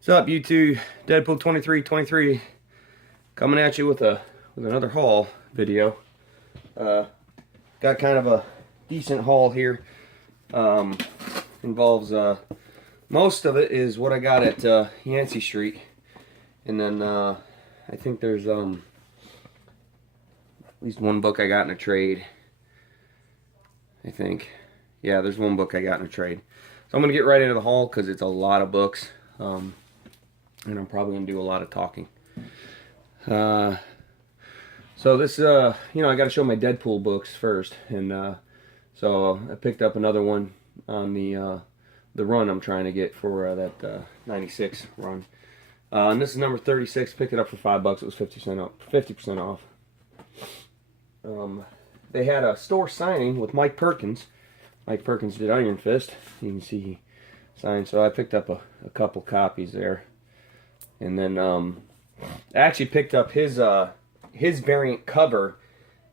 What's up, YouTube? Deadpool 2323 coming at you with another haul video. Got kind of a decent haul here. Involves most of it is what I got at Yancey Street, and then I think there's at least one book I got in a trade. I think, yeah, there's one book I got in a trade. So I'm gonna get right into the haul because it's a lot of books. And I'm probably going to do a lot of talking. So this, I got to show my Deadpool books first. And so I picked up another one on the run I'm trying to get for that 96 run. And this is number 36. Picked it up for $5. It was 50% off. They had a store signing with Mike Perkins. Mike Perkins did Iron Fist. You can see he signed. So I picked up a couple copies there. And then I actually picked up his variant cover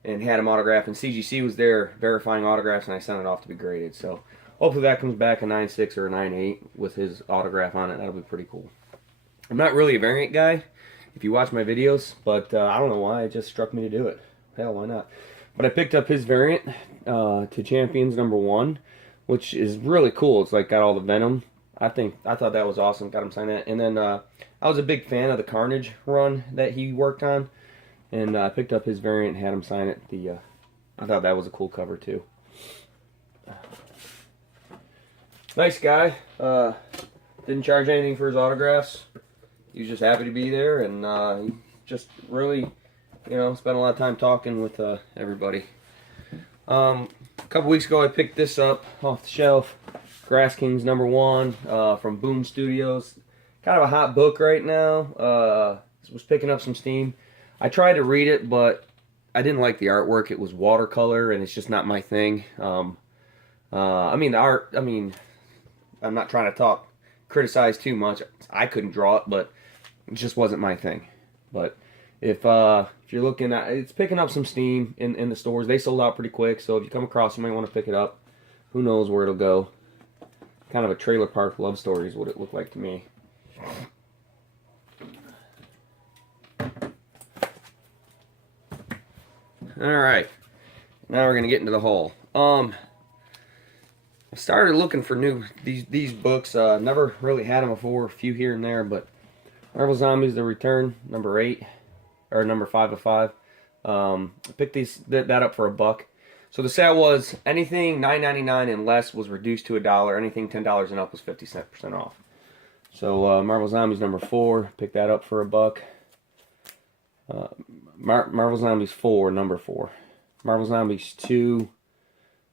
and had him autographed. And CGC was there verifying autographs, and I sent it off to be graded. So hopefully that comes back a 9.6 or a 9.8 with his autograph on it. That'll be pretty cool. I'm not really a variant guy, if you watch my videos, but I don't know why. It just struck me to do it. Hell, why not? But I picked up his variant to Champions #1, which is really cool. It's like got all the Venom. I thought that was awesome. Got him signed that. And then I was a big fan of the Carnage run that he worked on, and I picked up his variant and had him sign it. I thought that was a cool cover too. Nice guy. Didn't charge anything for his autographs. He was just happy to be there, and he just really, spent a lot of time talking with everybody. A couple weeks ago, I picked this up off the shelf. Grass Kings #1 from Boom Studios. Kind of a hot book right now. Was picking up some steam. I tried to read it, but I didn't like the artwork. It was watercolor, and it's just not my thing. The art, I'm not trying to criticize too much. I couldn't draw it, but it just wasn't my thing. But if you're looking at it's picking up some steam in the stores. They sold out pretty quick, so if you come across them, you might want to pick it up. Who knows where it'll go. Kind of a trailer park love story is what it looked like to me. Alright, now we're going to get into the haul. I started looking for these books. Never really had them before, a few here and there, but Marvel Zombies: The Return, number 8, or number 5 of 5. I picked that up for $1. So the sale was anything $9.99 and less was reduced to $1. Anything $10 and up was 50% off. So Marvel Zombies number 4, picked that up for $1. Marvel Zombies 4, number 4. Marvel Zombies 2,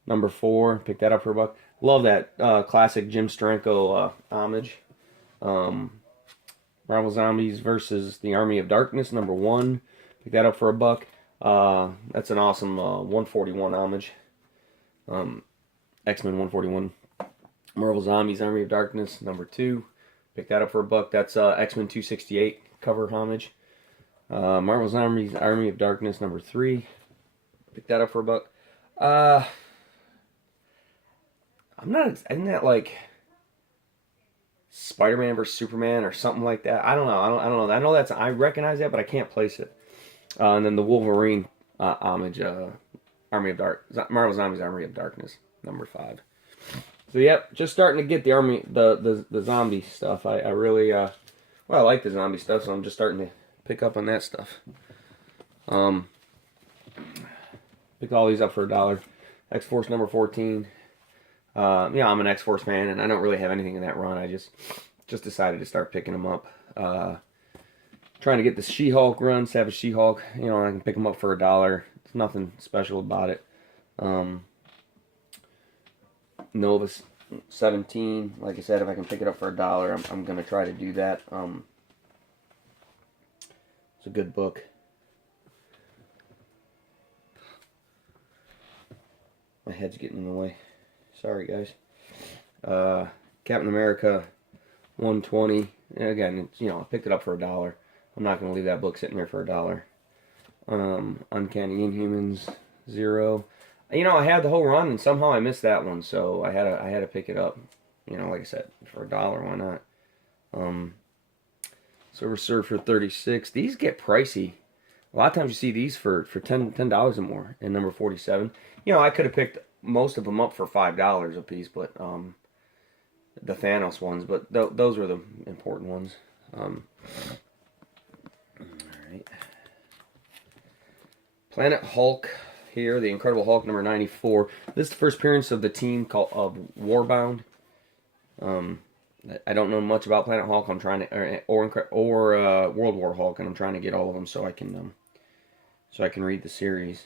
number 4, picked that up for $1. Love that classic Jim Steranko homage. Marvel Zombies versus the Army of Darkness, number 1, picked that up for $1. That's an awesome 141 homage. X-Men 141. Marvel Zombies Army of Darkness number 2. Picked that up for $1. That's X-Men 268 cover homage. Marvel Zombies Army of Darkness number 3. Picked that up for $1. Isn't that like Spider-Man versus Superman or something like that? I don't know. I don't know. I recognize that, but I can't place it. And then the Wolverine homage, Marvel Zombies Army of Darkness, number 5. So yep, just starting to get the zombie stuff. I really, I like the zombie stuff, so I'm just starting to pick up on that stuff. Picked all these up for $1. X-Force number 14. I'm an X-Force fan, and I don't really have anything in that run. I just decided to start picking them up. Trying to get the She-Hulk run, Savage She-Hulk. I can pick them up for $1. There's nothing special about it. Novus 17. Like I said, if I can pick it up for $1, I'm going to try to do that. It's a good book. My head's getting in the way. Sorry, guys. Captain America 120. And again, I picked it up for $1. I'm not going to leave that book sitting there for $1. Uncanny Inhumans 0. I had the whole run, and somehow I missed that one, so I had to pick it up. Like I said, for $1, why not? Silver Surfer 36. These get pricey. A lot of times you see these for $10 or more. And number 47. I could have picked most of them up for $5 a piece, but the Thanos ones, but those are the important ones. All right. Planet Hulk here, the Incredible Hulk number 94. This is the first appearance of the team called Warbound. I don't know much about Planet Hulk. I'm trying to, or World War Hulk, and I'm trying to get all of them so I can read the series.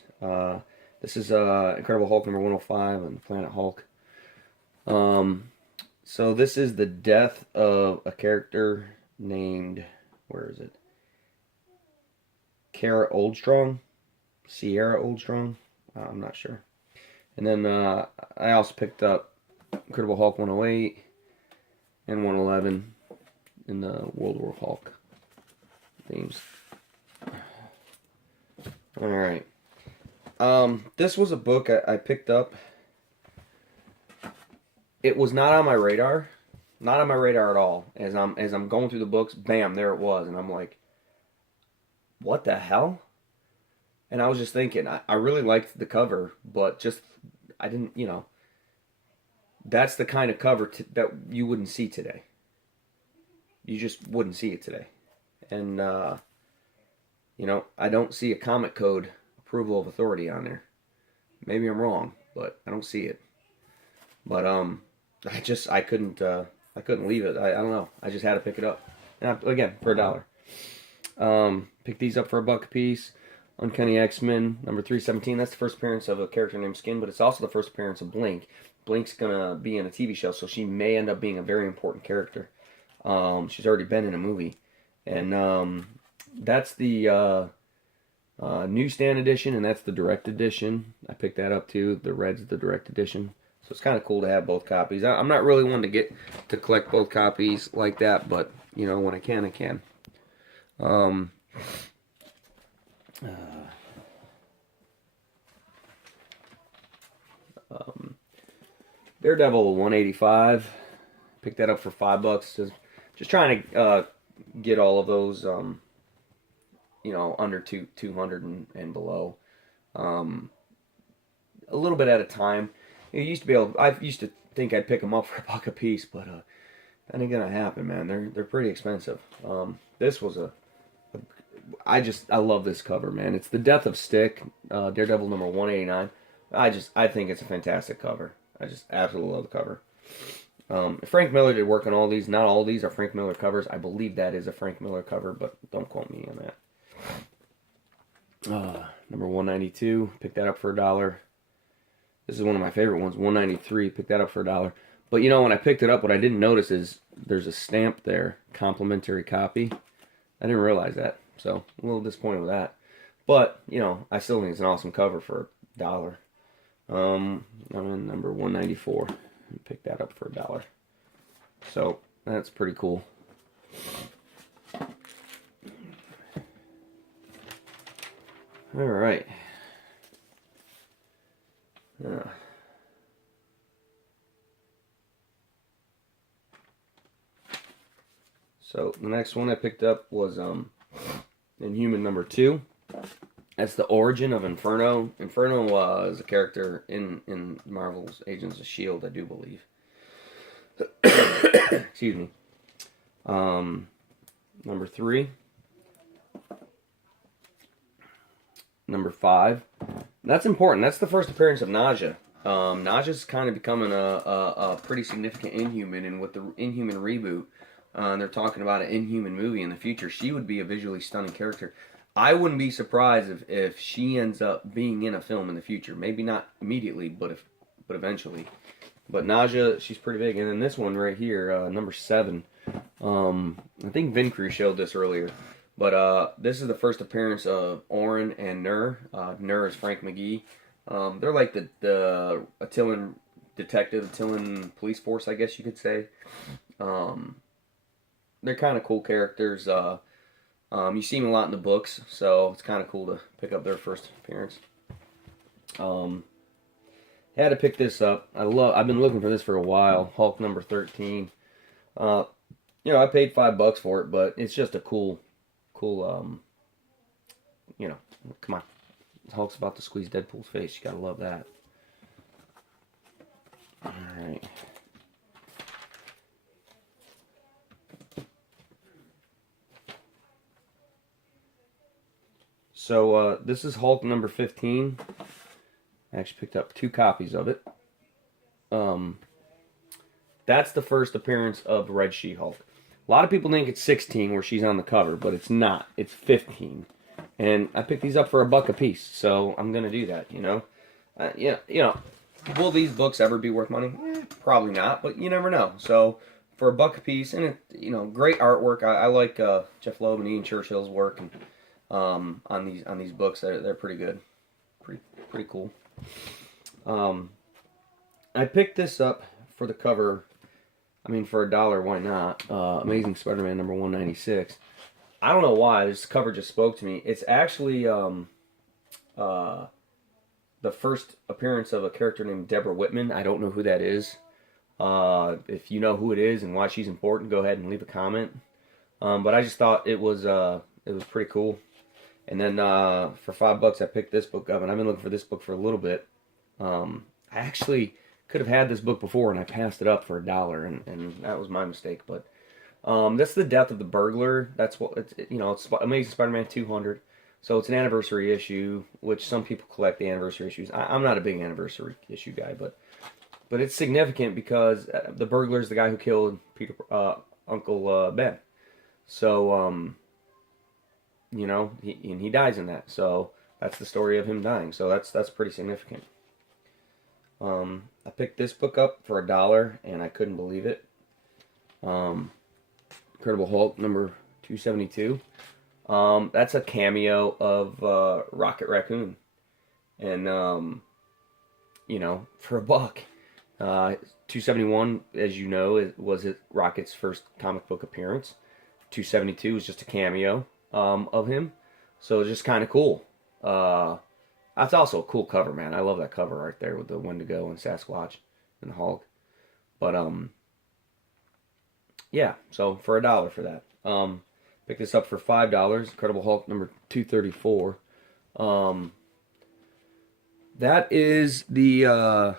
This is Incredible Hulk number 105 and Planet Hulk. So this is the death of a character named, where is it? Sierra Oldstrong. I'm not sure. And then I also picked up Incredible Hulk 108 and 111 in the World War Hulk themes. Alright. This was a book I picked up. It was not on my radar. Not on my radar at all. As I'm going through the books, bam, there it was. And I'm like, what the hell? And I was just thinking, I really liked the cover, but just, I didn't, that's the kind of cover that you wouldn't see today. You just wouldn't see it today. And, I don't see a comic code approval of authority on there. Maybe I'm wrong, but I don't see it. But, I couldn't leave it. I don't know. I just had to pick it up. And again, for $1. Picked these up for $1 a piece. Uncanny X-Men, number 317. That's the first appearance of a character named Skin, but it's also the first appearance of Blink. Blink's going to be in a TV show, so she may end up being a very important character. She's already been in a movie. And that's the newsstand edition, and that's the direct edition. I picked that up too. The red's the direct edition. So it's kind of cool to have both copies. I'm not really one to get to collect both copies like that, but, when I can, I can. Daredevil 185. Picked that up for $5. Just trying to get all of those, under 200 and below. A little bit at a time. I used to think I'd pick them up for $1 a piece, but that ain't gonna happen, man. They're pretty expensive. This was I love this cover, man. It's the Death of Stick, Daredevil number 189. I think it's a fantastic cover. I just absolutely love the cover. Frank Miller did work on all these. Not all these are Frank Miller covers. I believe that is a Frank Miller cover, but don't quote me on that. Number 192, picked that up for $1. This is one of my favorite ones, 193, picked that up for $1. But when I picked it up, what I didn't notice is there's a stamp there, complimentary copy. I didn't realize that, so a little disappointed with that. But, I still think it's an awesome cover for $1. I'm in number 194. Picked that up for $1. So, that's pretty cool. Alright. So, the next one I picked up was Inhuman number 2. That's the origin of Inferno. Inferno was a character in Marvel's Agents of S.H.I.E.L.D., I do believe. Excuse me. Number 3. Number 5. That's important. That's the first appearance of Naja. Naja's kind of becoming a pretty significant Inhuman, and with the Inhuman reboot, they're talking about an Inhuman movie in the future. She would be a visually stunning character. I wouldn't be surprised if she ends up being in a film in the future. Maybe not immediately, but eventually. But Naja, she's pretty big. And then this one right here, number 7. I think Vin Crew showed this earlier. But this is the first appearance of Orin and Nur. Nur is Frank McGee. They're like the Attilan detective, Attilan police force, I guess you could say. They're kind of cool characters. You see them a lot in the books, so it's kind of cool to pick up their first appearance. Had to pick this up. I've been looking for this for a while. Hulk number 13. you know, I paid $5 for it, but it's just a cool, you know, come on. Hulk's about to squeeze Deadpool's face. You gotta love that. Alright. So, this is Hulk number 15. I actually picked up 2 copies of it. That's the first appearance of Red She-Hulk. A lot of people think it's 16 where she's on the cover, but it's not. It's 15. And I picked these up for $1 a piece, so I'm going to do that, you know. Yeah, you know, will these books ever be worth money? Probably not, but you never know. So, for $1 a piece, and, you know, great artwork. I like Jeff Loeb and Ian Churchill's work and, on these books. They're pretty good. Pretty cool. I picked this up for the cover. I mean, for $1, why not? Amazing Spider-Man number 196. I don't know why, this cover just spoke to me. It's actually the first appearance of a character named Deborah Whitman. I don't know who that is. If you know who it is and why she's important, go ahead and leave a comment. But I just thought it was pretty cool. And then for $5, I picked this book up, and I've been looking for this book for a little bit. I actually could have had this book before, and I passed it up for $1, and that was my mistake. But that's The Death of the Burglar. That's what it's, you know, it's Amazing Spider-Man 200. So it's an anniversary issue, which some people collect the anniversary issues. I'm not a big anniversary issue guy, but it's significant because the burglar is the guy who killed Uncle Ben. So you know, he dies in that. So that's the story of him dying. So that's pretty significant. I picked this book up for $1, and I couldn't believe it. Incredible Hulk number 272. That's a cameo of Rocket Raccoon, and you know, for $1, 271, as you know, was Rocket's first comic book appearance. 272 is just a cameo of him, so it's just kind of cool. That's also a cool cover, man. I love that cover right there with the Wendigo and Sasquatch and the Hulk. But yeah, so for $1 for that. Pick this up for $5. Incredible Hulk number 234. That is the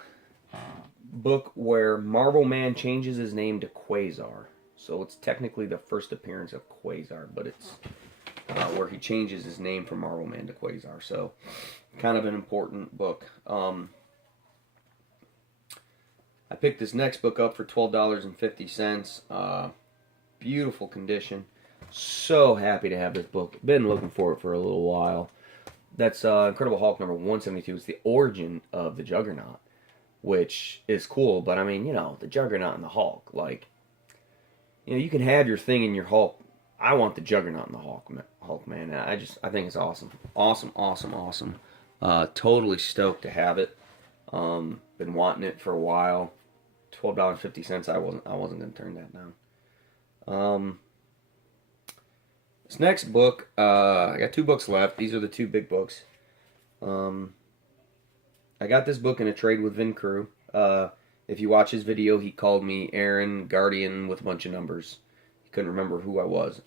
book where Marvel Man changes his name to Quasar. So it's technically the first appearance of Quasar, but it's where he changes his name from Marvel Man to Quasar. So kind of an important book. I picked this next book up for $12.50. Beautiful condition. So happy to have this book. Been looking for it for a little while. That's Incredible Hulk number 172. It's the origin of the Juggernaut, which is cool. But I mean, you know, the Juggernaut and the Hulk. Like, you know, you can have your thing in your Hulk. I want the Juggernaut and the Hulk, man. I think it's awesome. Awesome. Totally stoked to have it. Been wanting it for a while. $12.50. I wasn't gonna turn that down. This next book, I got 2 books left. These are the 2 big books. I got this book in a trade with Vin Crew. If you watch his video, he called me Aaron Guardian with a bunch of numbers. He couldn't remember who I was.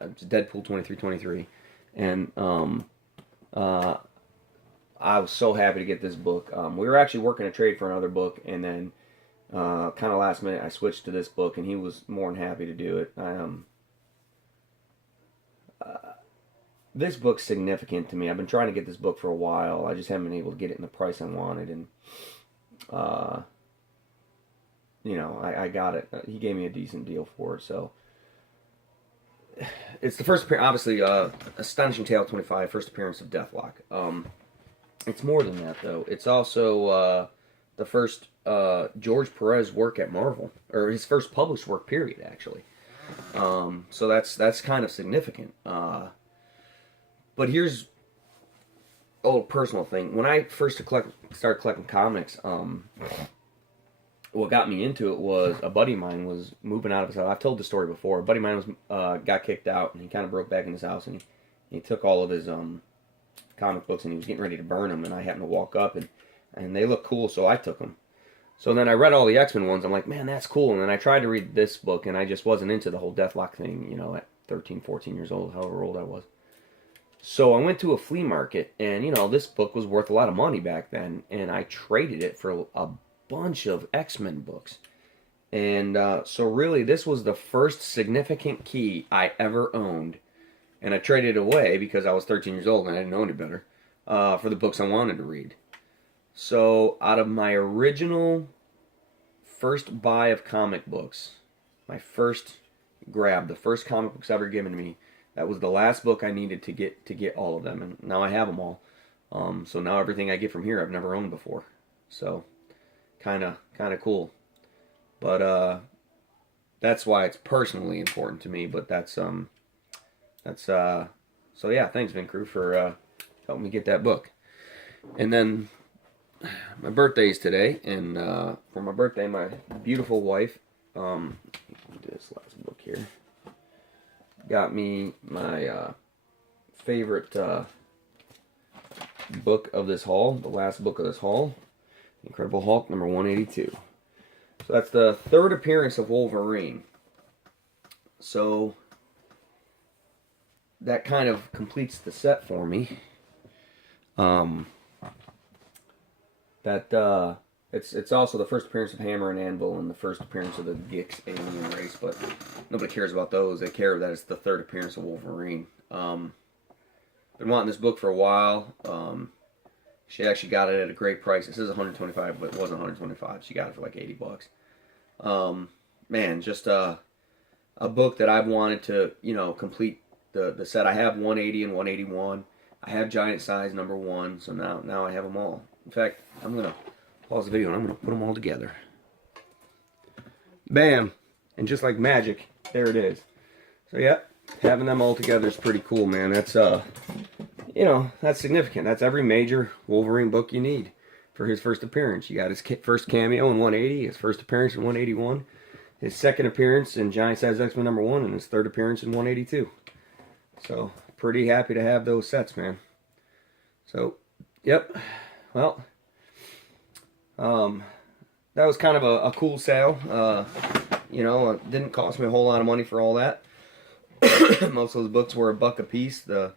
It's Deadpool 2323, and I was so happy to get this book. We were actually working a trade for another book, and then kind of last minute I switched to this book, and he was more than happy to do it. This book's significant to me. I've been trying to get this book for a while. I just haven't been able to get it in the price I wanted, and you know, I got it. He gave me a decent deal for it, so it's the first appearance, obviously, Astonishing Tale 25, first appearance of Deathlock. It's more than that, though. It's also the first George Perez work at Marvel, or his first published work, period, actually. So that's kind of significant. But here's a little personal thing. When I first started collecting comics, what got me into it was a buddy of mine was moving out of his house. I've told the story before. A buddy of mine was got kicked out, and he kind of broke back in his house, and he took all of his comic books, and he was getting ready to burn them, and I happened to walk up, and they looked cool, so I took them. So then I read all the X-Men ones. I'm like, man, that's cool. And then I tried to read this book, and I just wasn't into the whole Deathlock thing, you know, at 13, 14 years old, however old I was. So I went to a flea market, and, you know, this book was worth a lot of money back then, and I traded it for a bunch of X-Men books. And so really, this was the first significant key I ever owned. And I traded it away because I was 13 years old and I didn't know any better for the books I wanted to read. So out of my original first buy of comic books, my first grab, the first comic books ever given to me, that was the last book I needed to get all of them, and now I have them all. So now everything I get from here I've never owned before. So kind of cool. But that's why it's personally important to me. But so yeah. Thanks, Vin Crew, for helping me get that book. And then my birthday's today, and for my birthday, my beautiful wife, this last book here, got me my favorite book of this haul, the last book of this haul, Incredible Hulk number 182. So that's the third appearance of Wolverine. So that kind of completes the set for me. It's also the first appearance of Hammer and Anvil and the first appearance of the Gix alien race, but nobody cares about those. They care that it's the third appearance of Wolverine. Been wanting this book for a while. She actually got it at a great price. It says 125, but it wasn't 125. She got it for like 80 bucks. Man, just a book that I've wanted to, you know, complete the set. I have 180 and 181. I have Giant Size number 1, so now I have them all. In fact, I'm going to pause the video and I'm going to put them all together. Bam! And just like magic, there it is. So yeah, having them all together is pretty cool, man. That's, you know, that's significant. That's every major Wolverine book you need for his first appearance. You got his first cameo in 180, his first appearance in 181, his second appearance in Giant Size X-Men number 1, and his third appearance in 182. So, pretty happy to have those sets, man. So, yep. Well, that was kind of a cool sale. You know, it didn't cost me a whole lot of money for all that. Most of those books were $1 a piece. Like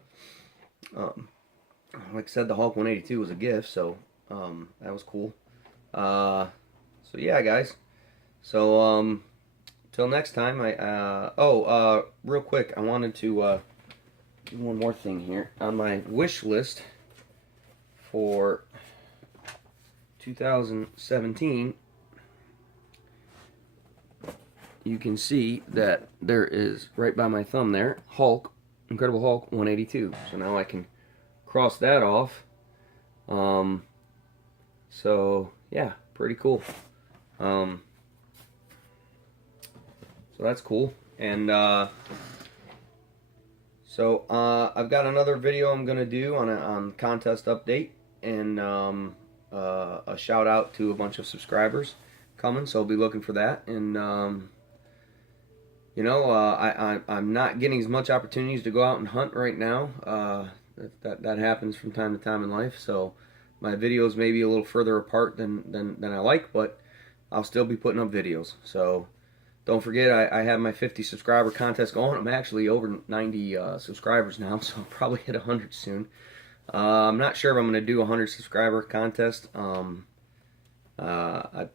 I said, the Hulk 182 was a gift, so that was cool. So yeah, guys. So till next time. Real quick, I wanted to do one more thing here on my wish list for 2017. You can see that there is, right by my thumb there, Hulk, Incredible Hulk 182. So now I can cross that off. So yeah, pretty cool. So that's cool. And so I've got another video I'm gonna do on contest update, and a shout out to a bunch of subscribers coming. So I'll be looking for that. And you know, I'm not getting as much opportunities to go out and hunt right now. That happens from time to time in life. So my videos may be a little further apart than I like, but I'll still be putting up videos. So don't forget, I have my 50 subscriber contest going. I'm actually over 90 subscribers now, so I'll probably hit 100 soon. I'm not sure if I'm going to do a 100 subscriber contest. I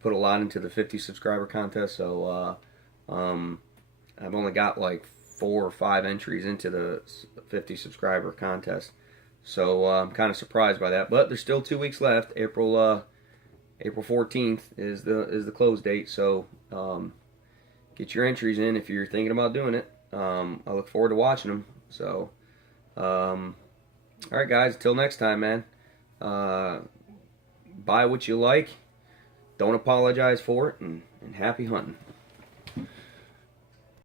put a lot into the 50 subscriber contest, so I've only got like 4 or 5 entries into the 50 subscriber contest. So I'm kind of surprised by that, but there's still 2 weeks left. April 14th is the close date, so get your entries in if you're thinking about doing it. I look forward to watching them. So alright guys, until next time, man. Buy what you like, don't apologize for it, and happy hunting.